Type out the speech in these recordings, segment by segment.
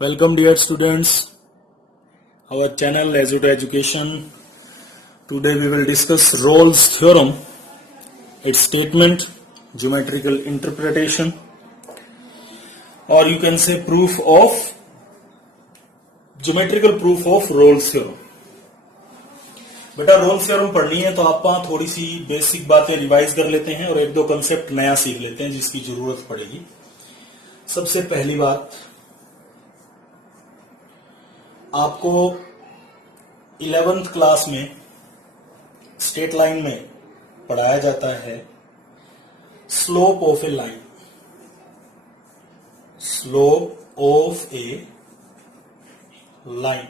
Welcome dear students, our channel Azuto Education. Today we will discuss Rolle's theorem, its statement, geometrical interpretation, or you can say geometrical proof of Rolle's theorem. बेटा Rolle's theorem पढ़नी है तो आप थोड़ी सी basic बातें revise कर लेते हैं और एक दो कंसेप्ट नया सीख लेते हैं जिसकी जरूरत पड़ेगी। सबसे पहली बात, आपको 11th क्लास में स्ट्रेट लाइन में पढ़ाया जाता है slope of a line. Slope of a line,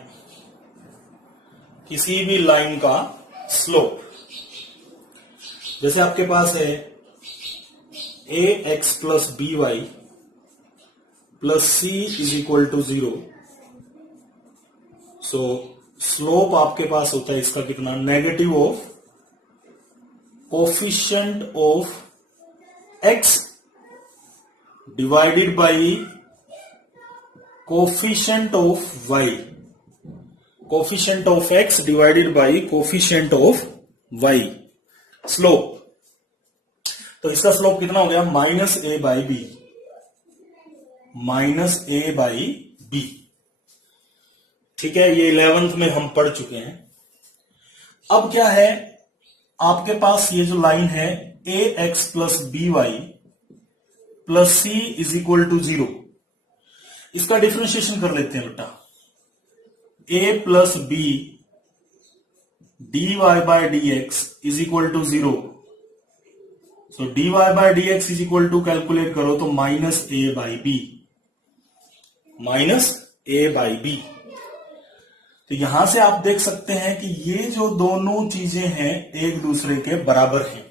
किसी भी लाइन का स्लोप। जैसे आपके पास है a x plus b y plus c is equal to 0। So slope आपके पास होता है इसका कितना, negative of coefficient of x divided by coefficient of y. Coefficient of x divided by coefficient of y, slope. तो इसका slope कितना हो गया, minus a by b. Minus a by B, ठीक है। ये 11th में हम पढ़ चुके हैं। अब क्या है, आपके पास ये जो लाइन है a x plus b y plus c is equal to 0, इसका डिफरेंशिएशन कर लेते हैं बेटा। A plus b d y by d x is equal to 0। So d y by d x is equal to calculate करो तो minus a by b. Minus a by b. तो यहां से आप देख सकते हैं कि ये जो दोनों चीजें हैं एक दूसरे के बराबर हैं,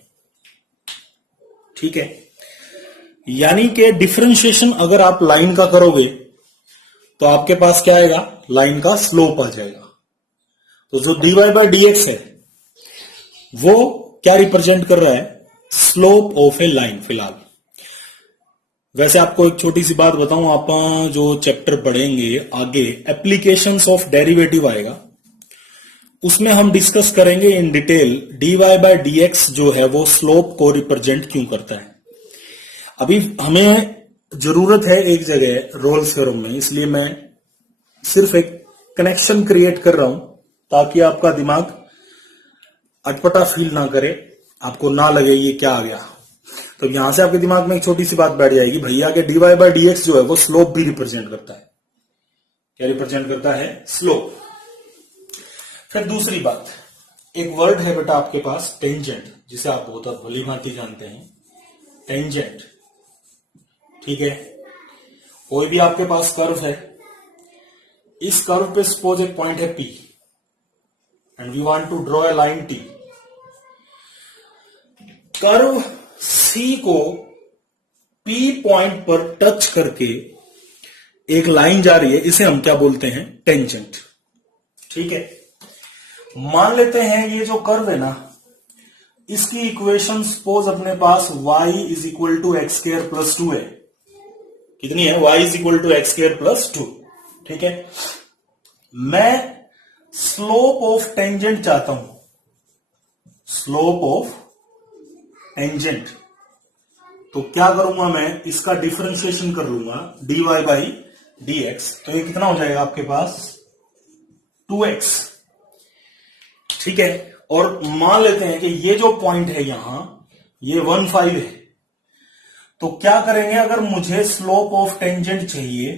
ठीक है। यानी कि डिफरेंशिएशन अगर आप लाइन का करोगे तो आपके पास क्या आएगा, लाइन का स्लोप आ जाएगा। तो जो dy बाई डी एक्स है वो क्या रिप्रेजेंट कर रहा है, स्लोप ऑफ ए लाइन। फिलहाल वैसे आपको एक छोटी सी बात बताऊं, आप जो चैप्टर पढ़ेंगे आगे एप्लीकेशंस ऑफ डेरिवेटिव आएगा, उसमें हम डिस्कस करेंगे in detail dy by D x जो है वो स्लोप को रिप्रेजेंट क्यों करता है। अभी हमें जरूरत है एक जगह रोल्स थ्योरम में, इसलिए मैं सिर्फ एक कनेक्शन क्रिएट कर रहा हूं ताकि आपका दिमाग अटपटा फील ना करे, आपको ना लगे ये क्या आ गया। तो यहां से आपके दिमाग में एक छोटी सी बात बैठ जाएगी, भैया के dy बाई डी एक्स जो है वो स्लोप भी रिप्रेजेंट करता है। क्या रिप्रेजेंट करता है, स्लोप। फिर दूसरी बात, एक वर्ड है बेटा आपके पास टेंजेंट, जिसे आप बहुत भली भांति जानते हैं, टेंजेंट, ठीक है। कोई भी आपके पास कर्व है, इस कर्व पे सपोज एक पॉइंट है P and we want to draw a line T। Curve C को P पॉइंट पर टच करके एक लाइन जा रही है, इसे हम क्या बोलते हैं, टेंजेंट, ठीक है। मान लेते हैं ये जो कर्व है ना, इसकी इक्वेशन सपोज अपने पास y is equal to x square plus 2 है। कितनी है, y is equal to x square plus 2, ठीक है। मैं स्लोप ऑफ टेंजेंट चाहता हूं, स्लोप ऑफ टेंजेंट। तो क्या करूंगा, मैं इसका डिफरेंशिएशन कर लूंगा dy बाई डी एक्स। तो ये कितना हो जाएगा आपके पास, 2x, ठीक है। और मान लेते हैं कि ये जो पॉइंट है यहां, ये 1,5 है। तो क्या करेंगे, अगर मुझे स्लोप ऑफ टेंजेंट चाहिए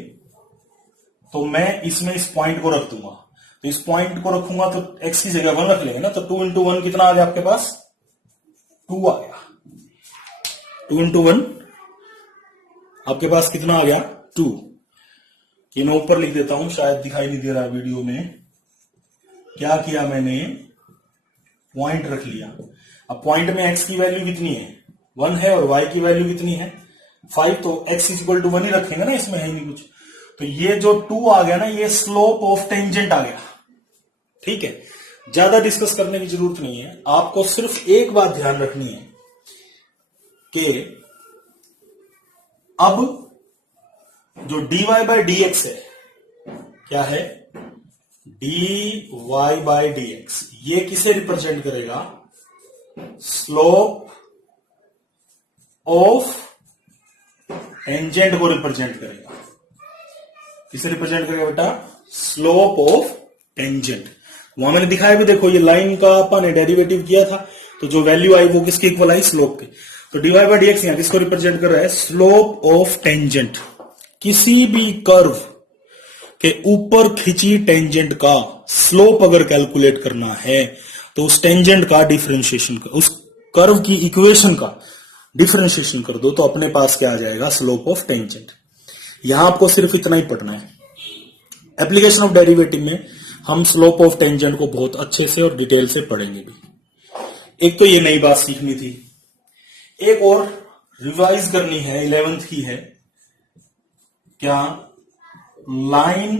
तो मैं इसमें इस पॉइंट को रख दूंगा। तो इस पॉइंट को रखूंगा तो x की जगह 1 रख लेंगे ना, तो 2 इंटू 1 कितना आ गया आपके पास, 2 आ गया। 2 इंटू 1 आपके पास कितना आ गया, 2। ये मैं ऊपर लिख देता हूं, शायद दिखाई नहीं दे रहा वीडियो में। क्या किया मैंने, पॉइंट रख लिया। अब पॉइंट में x की वैल्यू कितनी है, 1 है, और y की वैल्यू कितनी है, 5। तो x इज इक्वल टू 1 ही रखेंगे ना, इसमें है नहीं कुछ। तो ये जो 2 आ गया ना, ये स्लोप ऑफ टेंजेंट आ गया, ठीक है। ज्यादा डिस्कस करने की जरूरत नहीं है, आपको सिर्फ एक बात ध्यान रखनी है कि अब जो dy बाई डी एक्स है क्या है, dy बाय dx। ये किसे रिप्रेजेंट करेगा, स्लोप ऑफ टेंजेंट को रिप्रेजेंट करेगा। किसे रिप्रेजेंट करेगा बेटा, स्लोप ऑफ टेंजेंट। वहां मैंने दिखाया भी, देखो ये लाइन का अपन ने डेरिवेटिव किया था, तो जो वैल्यू आई वो किसके इक्वल आई, स्लोप के। तो dy बाय dx यहां किसको रिप्रेजेंट कर रहा है, स्लोप ऑफ टेंजेंट। किसी भी कर्व के ऊपर खिंची टेंजेंट का स्लोप अगर कैलकुलेट करना है तो उस टेंजेंट का डिफरेंशिएशन, उस कर्व की इक्वेशन का डिफरेंशिएशन कर दो, तो अपने पास क्या आ जाएगा, स्लोप ऑफ टेंजेंट। यहां आपको सिर्फ इतना ही पढ़ना है। एप्लीकेशन ऑफ डेरिवेटिव में हम स्लोप ऑफ टेंजेंट को बहुत अच्छे से और डिटेल से पढ़ेंगे भी। एक तो ये नई बात सीखनी थी, एक और रिवाइज करनी है, 11th की है, क्या line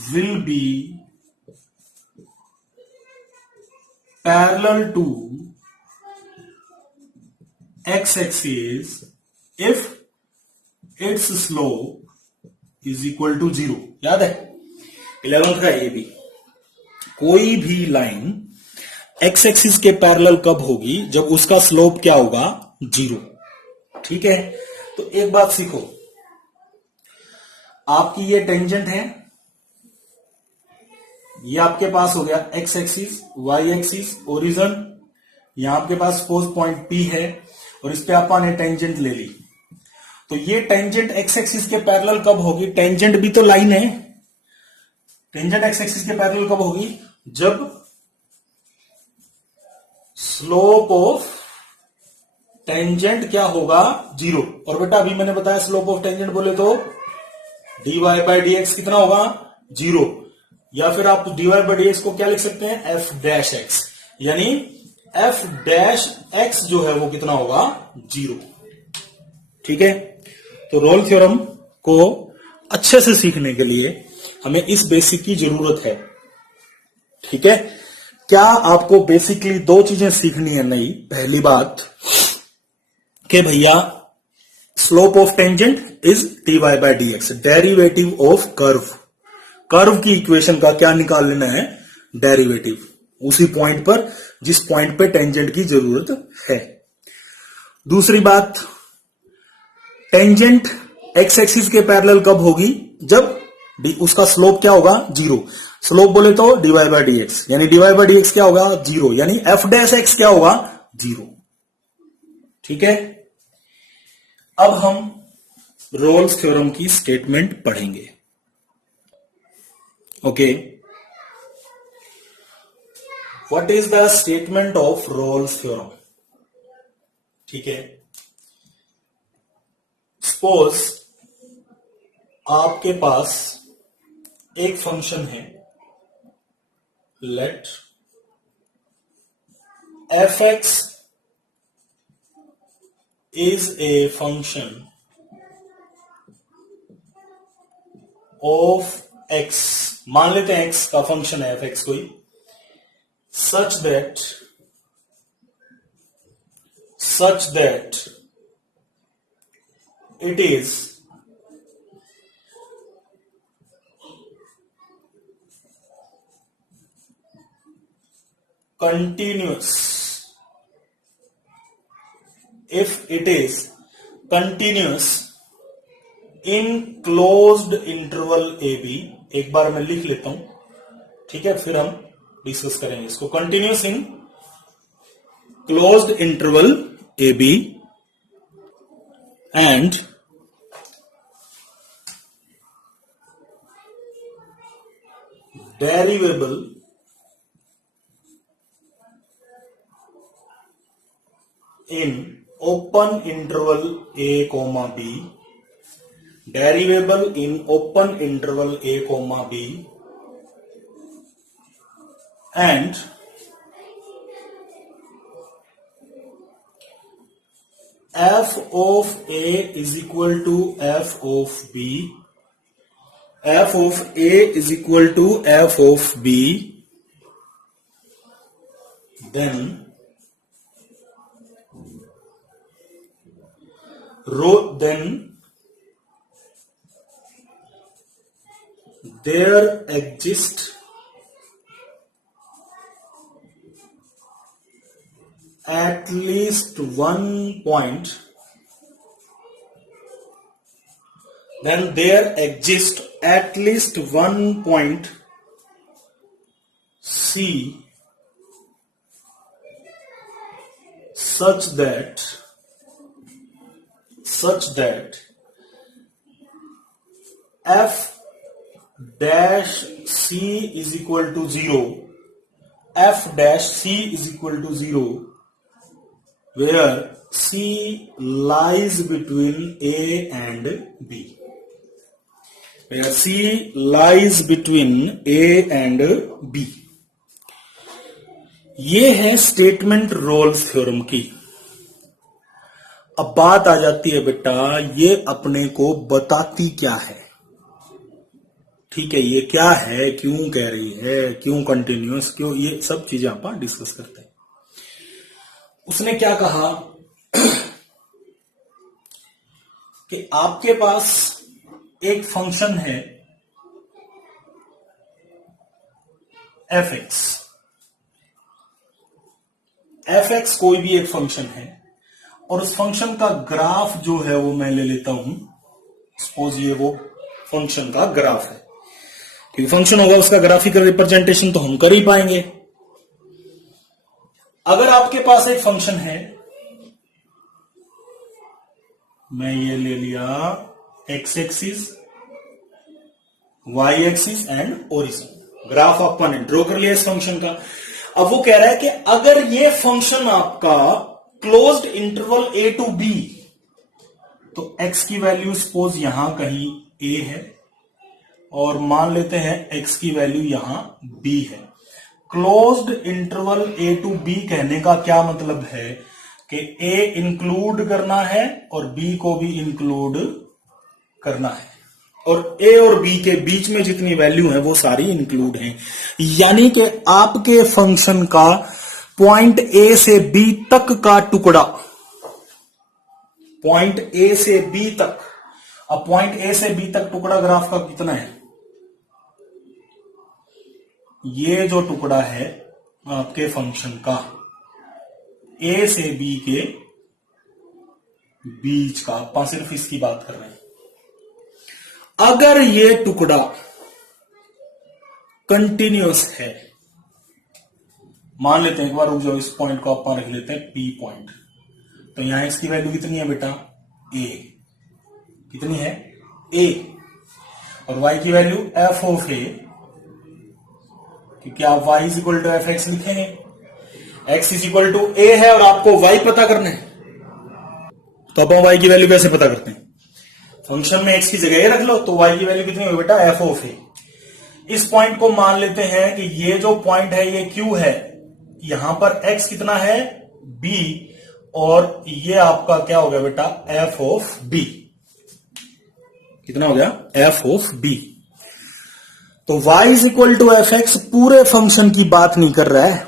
will be parallel to x-axis if its slope is equal to 0। याद है 11th का ये भी, कोई भी लाइन x एक्सिस के पैरेलल कब होगी, जब उसका स्लोप क्या होगा, 0। ठीक है, तो एक बात सीखो, आपकी ये टेंजेंट है, ये आपके पास हो गया x axis, y axis, origin, यहां आपके पास सपोज पॉइंट पी है और इस पे आपने टेंजेंट ले ली। तो ये टेंजेंट एक्स एक्सिस के पैरेलल कब होगी, टेंजेंट भी तो लाइन है, टेंजेंट एक्स एक्सिस के पैरेलल कब होगी, जब स्लोप ऑफ टेंजेंट क्या होगा, 0। और बेटा अभी मैंने बताया स्लोप ऑफ टेंजेंट बोले तो dy बाय dx कितना होगा, 0। या फिर आप dy बाय dx को क्या लिख सकते हैं, f डैश x, यानी f डैश x जो है वो कितना होगा, 0। ठीक है, तो रोल थ्योरम को अच्छे से सीखने के लिए हमें इस बेसिक की जरूरत है। ठीक है, क्या आपको बेसिकली दो चीजें सीखनी है नई। पहली बात कि भैया slope of tangent is dy by dx, derivative of curve, curve की इक्वेशन का क्या निकाल लेना है, डेरिवेटिव, उसी पॉइंट पर जिस पॉइंट पे टेंजेंट की जरूरत है। दूसरी बात, टेंजेंट एक्स एक्सिस के पैरेलल कब होगी, जब उसका स्लोप क्या होगा, 0। स्लोप बोले तो dy बाय dx, यानी dy बाय dx क्या होगा, 0, यानी f डैश x क्या होगा, 0। ठीक है, अब हम रोल्स थ्योरम की स्टेटमेंट पढ़ेंगे। Okay, what is the statement of Rolle's theorem. ठीक है, सपोज आपके पास एक फंक्शन है, late f(x) is a function of x, मान लेते हैं x का फंक्शन है f(x) कोई, such that it is continuous, if it is continuous in closed interval ab। एक बार मैं लिख लेता हूं, ठीक है, फिर हम डिस्कस करेंगे इसको। Continuous in closed interval ab and derivable in open interval a comma b, derivable in open interval a comma b, and f of a is equal to f of b, f of a is equal to f of b, then there exists at least one point, then there exists at least one point C such that f dash c is equal to 0, f dash c is equal to 0, where c lies between a and b, where c lies between a and b. ये है statement Rolle's theorem की। अब बात आ जाती है बेटा, ये अपने को बताती क्या है? ठीक है, ये क्या है, क्यों कह रही है, क्यों कंटिन्यूअस, क्यों, ये सब चीजें आप डिस्कस करते हैं। उसने क्या कहा कि आपके पास एक फंक्शन है एफ एक्स कोई भी एक फंक्शन है, और उस फंक्शन का ग्राफ जो है वो मैं ले लेता हूं, सपोज ये वो फंक्शन का ग्राफ है, क्योंकि फंक्शन होगा उसका ग्राफिकल रिप्रेजेंटेशन तो हम कर ही पाएंगे। अगर आपके पास एक फंक्शन है, मैं ये ले लिया x axis, y axis and origin, graph अपन ड्रॉ कर लिया इस फंक्शन का। अब वो कह रहा है कि अगर ये फंक्शन आपका closed interval a to b, तो एक्स की वैल्यू सपोज यहां कहीं ए है, और मान लेते हैं एक्स की वैल्यू यहां बी है। Closed interval a to b कहने का क्या मतलब है कि ए इंक्लूड करना है और बी को भी इंक्लूड करना है, और ए और बी के बीच में जितनी वैल्यू है वो सारी इंक्लूड हैं। यानी कि आपके फंक्शन का पॉइंट ए से बी तक का टुकड़ा, पॉइंट ए से बी तक, अब पॉइंट ए से बी तक टुकड़ा ग्राफ का कितना है? ये जो टुकड़ा है आपके फंक्शन का ए से बी के बीच का, आप सिर्फ इसकी बात कर रहे हैं। अगर ये टुकड़ा कंटिन्यूअस है, मान लेते हैं, एक बार रुक जाओ, इस पॉइंट को आप रख लेते हैं पी पॉइंट, तो यहां इसकी वैल्यू कितनी है बेटा? ए। कितनी है? ए। और y की वैल्यू एफ ऑफ ए, क्योंकि आप y is equal to f x लिखेंगे, x is equal to a है और आपको y पता करना है, तो अपन y की वैल्यू कैसे पता करते हैं? फंक्शन में x की जगह ए रख लो, तो y की वैल्यू कितनी होगी बेटा? एफ ऑफ ए। इस पॉइंट को मान लेते हैं कि ये जो पॉइंट है ये Q है, यहां पर x कितना है? b, और ये आपका क्या हो गया बेटा? F of b। कितना हो गया? F of b। तो y is equal to f x पूरे फंक्शन की बात नहीं कर रहा है,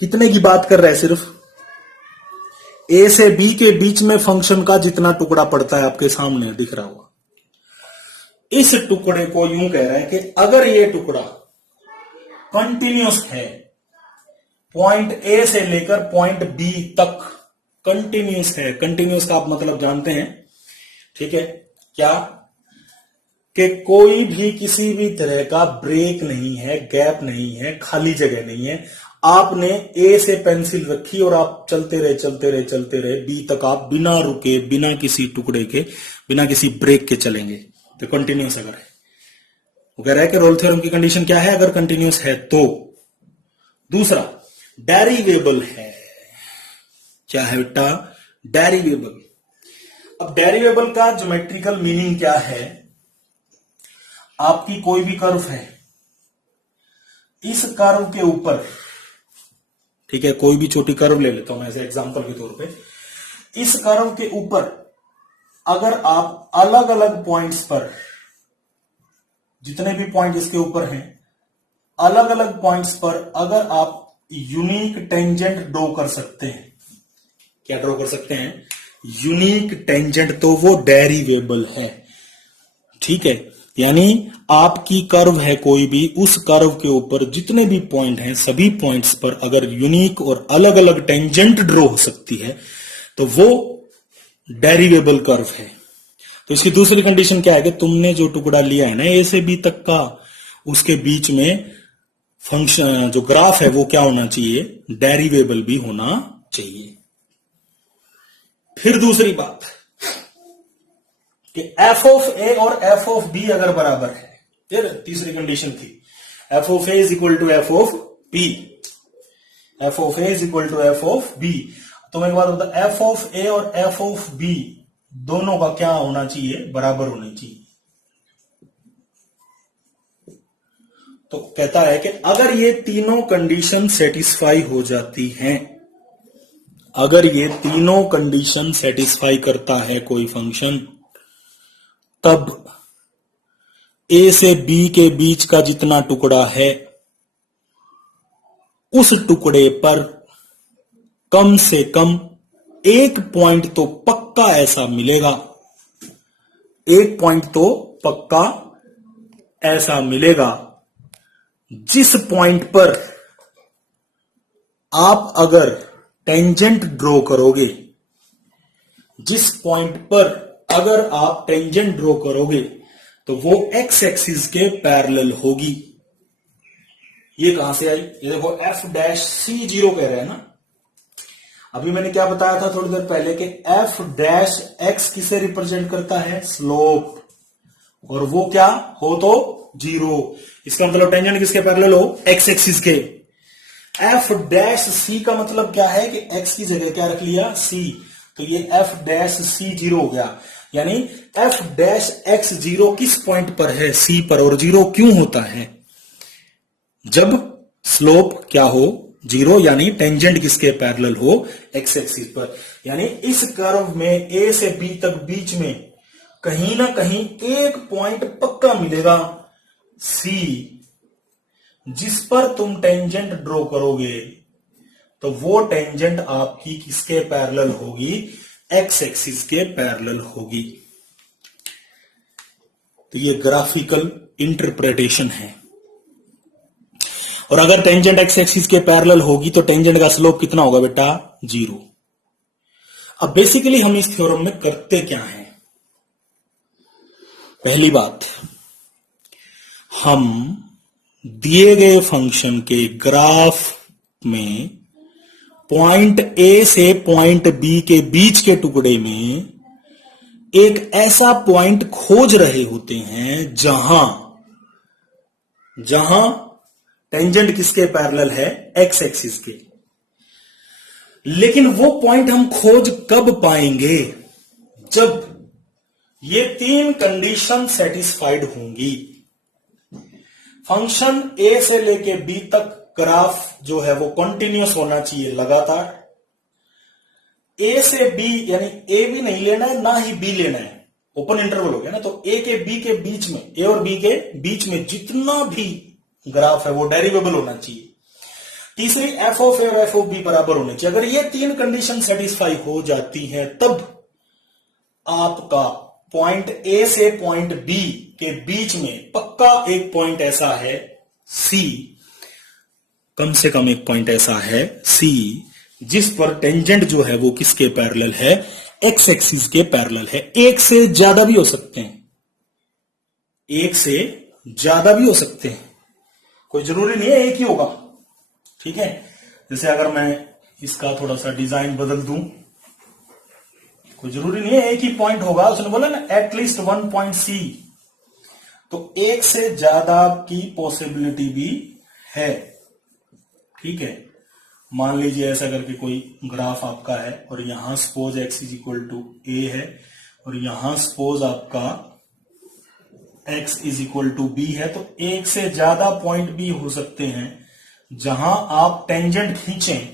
कितने की बात कर रहा है? सिर्फ ए से बी के बीच में फंक्शन का जितना टुकड़ा पड़ता है आपके सामने दिख रहा होगा, इस टुकड़े को यूं कह रहा है कि अगर ये टुकड़ा कंटिन्यूअस है, पॉइंट ए से लेकर पॉइंट बी तक कंटिन्यूअस है, कंटिन्यूअस का आप मतलब जानते हैं, ठीक है क्या? कि कोई भी किसी भी तरह का ब्रेक नहीं है, गैप नहीं है, खाली जगह नहीं है। आपने ए से पेंसिल रखी और आप चलते रहे बी तक, आप बिना रुके, बिना किसी टुकड़े के, बिना किसी ब्रेक के चलेंगे, तो कंटिन्यूअस अगर है। वो कह रहा है कि रोल थ्योरम की कंडीशन क्या है अगर कंटिन्यूअस है तो? दूसरा, डेरिवेबल है। क्या है बेटा? डेरिवेबल। अब डेरिवेबल का ज्योमेट्रिकल मीनिंग क्या है? आपकी कोई भी कर्व है, इस कर्व के ऊपर, ठीक है, कोई भी छोटी कर्व ले लेता हूं मैं ऐसे एग्जांपल के तौर पे, इस कर्व के ऊपर अगर आप अलग अलग पॉइंट्स पर, जितने भी पॉइंट इसके ऊपर हैं, अलग अलग पॉइंट्स पर अगर आप यूनिक टेंजेंट ड्रॉ कर सकते हैं, क्या ड्रॉ कर सकते हैं? यूनिक टेंजेंट, तो वो डेरिवेबल है। ठीक है, यानी आपकी कर्व है कोई भी, उस कर्व के ऊपर जितने भी पॉइंट हैं सभी पॉइंट्स पर अगर यूनिक और अलग अलग टेंजेंट ड्रॉ हो सकती है तो वो डेरिवेबल कर्व है। तो इसकी दूसरी कंडीशन क्या है कि तुमने जो टुकड़ा लिया है ना ए से बी तक का, उसके बीच में फंक्शन जो ग्राफ है वो क्या होना चाहिए, डेरिवेबल भी होना चाहिए। फिर दूसरी बात कि एफ ऑफ ए और एफ ऑफ बी अगर बराबर है, फिर तीसरी कंडीशन थी f of a is equal to f of b, f of a is equal to f of b. तो मैं एक बात बता, एफ ऑफ ए और एफ ऑफ बी दोनों का क्या होना चाहिए, बराबर होना चाहिए। तो कहता है कि अगर ये तीनों कंडीशन सेटिस्फाई हो जाती हैं, अगर ये तीनों कंडीशन सेटिस्फाई करता है कोई फंक्शन, तब ए से बी के बीच का जितना टुकड़ा है उस टुकड़े पर कम से कम एक पॉइंट तो पक्का ऐसा मिलेगा, एक पॉइंट तो पक्का ऐसा मिलेगा जिस पॉइंट पर आप अगर टेंजेंट ड्रॉ करोगे, जिस पॉइंट पर अगर आप टेंजेंट ड्रॉ करोगे तो वो एक्स एक्सिस के पैरेलल होगी। ये कहां से आई, ये देखो एफ डैश सी जीरो कह रहे हैं ना। अभी मैंने क्या बताया था थोड़ी देर पहले कि एफ डैश एक्स किसे रिप्रेजेंट करता है, स्लोप, और वो क्या हो तो जीरो। इसका मतलब टेंजेंट किसके पैरेलल हो, एक्स एक्सिस के। एफ डैश सी का मतलब क्या है कि एक्स की जगह क्या रख लिया, सी, तो ये एफ डैश सी जीरो हो गया। यानी एफ डैश एक्स जीरो किस पॉइंट पर है, सी पर। और जीरो क्यों होता है, जब स्लोप क्या हो, जीरो, यानी टेंजेंट किसके पैरेलल हो, एक्स एक्सिस पर। यानी इस कर्व में ए से बी तक बीच में कहीं ना कहीं एक पॉइंट पक्का मिलेगा, सी, जिस पर तुम टेंजेंट ड्रॉ करोगे तो वो टेंजेंट आपकी किसके पैरेलल होगी, एक्स एक्सिस के पैरेलल होगी। तो ये ग्राफिकल इंटरप्रिटेशन है। और अगर टेंजेंट एक्स एक्सिस के पैरेलल होगी तो टेंजेंट का स्लोप कितना होगा बेटा, जीरो। अब बेसिकली हम इस थ्योरम में करते क्या हैं, पहली बात, हम दिए गए फंक्शन के ग्राफ में पॉइंट ए से पॉइंट बी के बीच के टुकड़े में एक ऐसा पॉइंट खोज रहे होते हैं जहां टेंजेंट किसके पैरेलल है, एक्स एक्सिस के। लेकिन वो पॉइंट हम खोज कब पाएंगे, जब ये तीन कंडीशन सेटिस्फाइड होंगी। फंक्शन ए से लेके बी तक ग्राफ जो है वो कंटिन्यूअस होना चाहिए, लगातार। ए से बी यानी ए भी नहीं लेना है ना ही बी लेना है, ओपन इंटरवल हो गया ना। तो ए के बी के बीच में, ए और बी के बीच में जितना भी ग्राफ है वो डेरिवेबल होना चाहिए। तीसरी, एफ ऑफ ए और एफ ऑफ बी बराबर होने चाहिए। अगर ये तीन कंडीशन सेटिस्फाई हो जाती है तब आपका पॉइंट ए से पॉइंट बी के बीच में पक्का एक पॉइंट ऐसा है, सी, कम से कम एक पॉइंट ऐसा है, सी, जिस पर टेंजेंट जो है वो किसके पैरेलल है, एक्स एक्सिस के पैरेलल है। एक से ज्यादा भी हो सकते हैं, एक से ज्यादा भी हो सकते हैं, कोई जरूरी नहीं है एक ही होगा, ठीक है। जैसे अगर मैं इसका थोड़ा सा डिजाइन बदल दूं, कोई जरूरी नहीं है एक ही पॉइंट होगा, उसने बोला ना एटलीस्ट वन पॉइंट सी, तो एक से ज्यादा की पॉसिबिलिटी भी है, ठीक है। मान लीजिए ऐसा करके कोई ग्राफ आपका है और यहां suppose x is equal to a है और यहां सपोज आपका x is equal to b है, तो एक से ज्यादा पॉइंट भी हो सकते हैं जहां आप टेंजेंट खींचें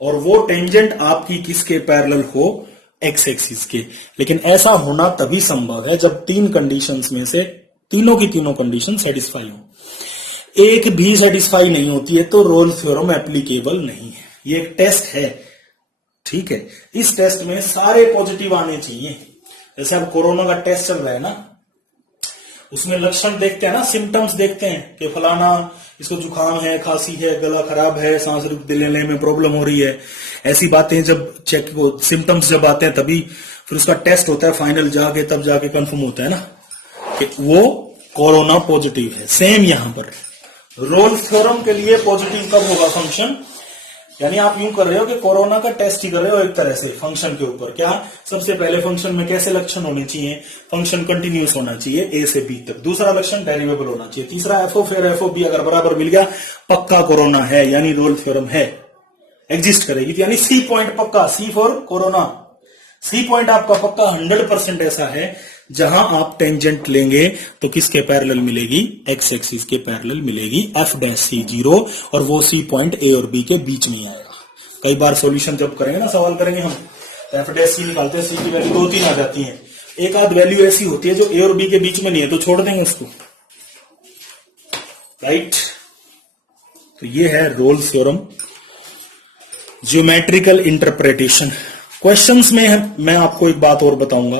और वो टेंजेंट आपकी किसके पैरेलल हो, एक्स एक्सिस के। लेकिन ऐसा होना तभी संभव है जब तीन कंडीशंस में से तीनों की तीनों कंडीशन सेटिस्फाई हो। एक भी सेटिस्फाई नहीं होती है तो रोल थ्योरम एप्लीकेबल नहीं है। ये एक टेस्ट है, ठीक है। इस टेस्ट में सारे पॉजिटिव आने चाहिए। जैसे अब कोरोना का टेस्ट चल रहा है ना, उसमें लक्षण देखते हैं ना, सिम्टम्स देखते हैं कि फलाना इसको जुकाम है, खांसी है, गला खराब है, सांस लेने में प्रॉब्लम हो रही है, ऐसी बातें जब चेक को सिम्टम्स जब आते हैं तभी फिर उसका टेस्ट होता है फाइनल जाके, तब जाके कंफर्म होता है ना कि वो कोरोना पॉजिटिव है। सेम यहां पर रोल्स थ्योरम के लिए पॉजिटिव कब होगा फंक्शन, यानी आप यूं कर रहे हो कि कोरोना का टेस्ट ही कर रहे हो एक तरह से फंक्शन के ऊपर। क्या सबसे पहले फंक्शन में कैसे लक्षण होने चाहिए, फंक्शन कंटिन्यूस होना चाहिए ए से बी तक, दूसरा लक्षण डेरिवेबल होना चाहिए, तीसरा एफओ फिर एफओ बी अगर बराबर मिल गया पक्का कोरोना है, यानी रोल थ्योरम है, एग्जिस्ट करेगी, यानी सी पॉइंट पक्का, सी फॉर कोरोना, सी पॉइंट आपका पक्का 100% ऐसा है जहां आप टेंजेंट लेंगे तो किसके पैरेलल मिलेगी, एक्स एक्सिस के पैरेलल मिलेगी, एफ डैश सी 0, और वो सी पॉइंट ए और बी के बीच में ही आएगा। कई बार सॉल्यूशन जब करेंगे ना, सवाल करेंगे हम, एफ डैश सी निकालते हैं, सी की वैल्यू 2-3 आ जाती है, एक आध वैल्यू ऐसी होती है जो ए और बी के बीच में नहीं है तो छोड़ देंगे उसको, राइट। तो ये है Rolle's theorem, geometrical interpretation. Questions में मैं आपको एक बात और बताऊंगा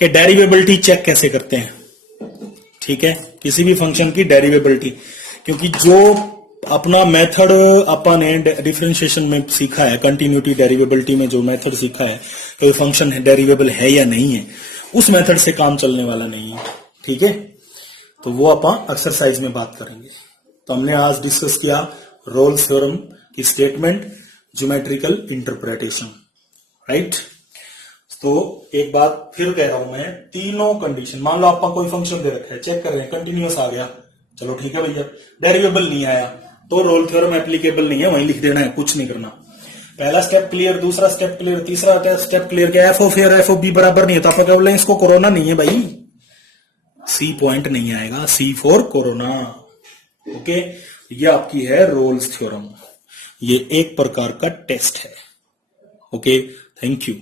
कि डेरिवेबिलिटी चेक कैसे करते हैं, ठीक है, किसी भी फंक्शन की डेरिवेबिलिटी, क्योंकि जो अपना मेथड अपन ने डिफरेंशिएशन में सीखा है, कंटिन्यूटी डेरिवेबिलिटी में जो मेथड सीखा है कि फंक्शन डेरिवेबल है या नहीं है, उस मेथड से काम चलने वाला नहीं है, ठीक है। तो वो अपन एक्सरसाइज में बात करेंगे। तो हमने आज डिस्कस किया रोल्स थ्योरम की स्टेटमेंट, ज्योमेट्रिकल इंटरप्रिटेशन, राइट। तो एक बात फिर कह रहा हूं मैं, तीनों कंडीशन, मान लो आपका कोई फंक्शन दे रखा है, चेक कर रहे हैं कंटिन्यूअस आ गया, चलो ठीक है भैया, डेरिवेबल नहीं आया तो रोल थ्योरम एप्लीकेबल नहीं है, वहीं लिख देना है, कुछ नहीं करना। पहला स्टेप क्लियर, दूसरा स्टेप क्लियर, तीसरा स्टेप क्लियर, क्या एफ ऑफ ए और एफ ऑफ बी बराबर नहीं है तो आप क्या बोल रहे हैं, इसको कोरोना नहीं है भाई, सी पॉइंट नहीं आएगा, सी फॉर कोरोना, ओके। ये आपकी है रोल्स थ्योरम, ये एक प्रकार का टेस्ट है, ओके। Thank you.